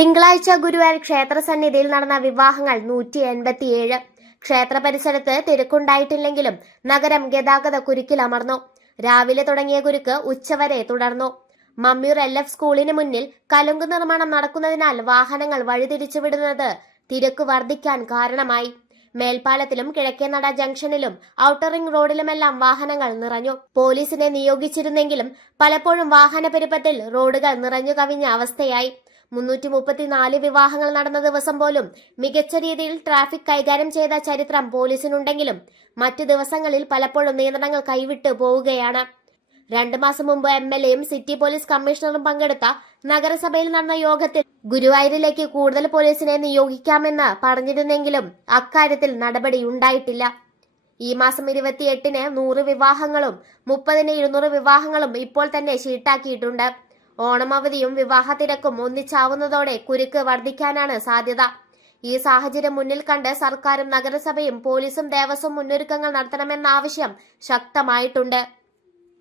തിങ്കളാഴ്ച ഗുരുവായൂർ ക്ഷേത്ര സന്നിധിയിൽ നടന്ന വിവാഹങ്ങൾ നൂറ്റി എൺപത്തിയേഴ്. ക്ഷേത്ര പരിസരത്ത് തിരക്കുണ്ടായിട്ടില്ലെങ്കിലും നഗരം ഗതാഗത കുരുക്കിലമർന്നു രാവിലെ തുടങ്ങിയ കുരുക്ക് ഉച്ചവരെ തുടർന്നു. മമ്മിയൂർ എൽ എഫ് സ്കൂളിന് മുന്നിൽ കലുങ്ക് നിർമ്മാണം നടക്കുന്നതിനാൽ വാഹനങ്ങൾ വഴിതിരിച്ചുവിടുന്നത് തിരക്ക് വർദ്ധിക്കാൻ കാരണമായി. മേൽപ്പാലത്തിലും കിഴക്കേനട ജംഗ്ഷനിലും ഔട്ടർ റിംഗ് റോഡിലുമെല്ലാം വാഹനങ്ങൾ നിറഞ്ഞു. പോലീസിനെ നിയോഗിച്ചിരുന്നെങ്കിലും പലപ്പോഴും വാഹനപ്പെരുപ്പത്തിൽ റോഡുകൾ നിറഞ്ഞു കവിഞ്ഞ അവസ്ഥയായി. മുന്നൂറ്റി മുപ്പത്തിനാല് വിവാഹങ്ങൾ നടന്ന ദിവസം പോലും മികച്ച രീതിയിൽ ട്രാഫിക് കൈകാര്യം ചെയ്ത ചരിത്രം പോലീസിനുണ്ടെങ്കിലും മറ്റു ദിവസങ്ങളിൽ പലപ്പോഴും നിയന്ത്രണങ്ങൾ കൈവിട്ടു പോവുകയാണ്. രണ്ടു മാസം മുമ്പ് എം എൽ എയും സിറ്റി പോലീസ് കമ്മീഷണറും പങ്കെടുത്ത നഗരസഭയിൽ നടന്ന യോഗത്തിൽ ഗുരുവായൂരിലേക്ക് കൂടുതൽ പോലീസിനെ നിയോഗിക്കാമെന്ന് പറഞ്ഞിരുന്നെങ്കിലും അക്കാര്യത്തിൽ നടപടി ഉണ്ടായിട്ടില്ല ഈ മാസം ഇരുപത്തിയെട്ടിന് നൂറ് വിവാഹങ്ങളും മുപ്പതിന് ഇരുന്നൂറ് വിവാഹങ്ങളും ഇപ്പോൾ തന്നെ ഷീട്ടാക്കിയിട്ടുണ്ട് ഓണം അവധിയും വിവാഹ തിരക്കും ഒന്നിച്ചാവുന്നതോടെ കുരുക്ക് വർദ്ധിക്കാനാണ് സാധ്യത. ഈ സാഹചര്യം മുന്നിൽ കണ്ട് സർക്കാരും നഗരസഭയും പോലീസും ദേവസ്വം മുന്നൊരുക്കങ്ങൾ നടത്തണമെന്ന ആവശ്യം ശക്തമായിട്ടുണ്ട്.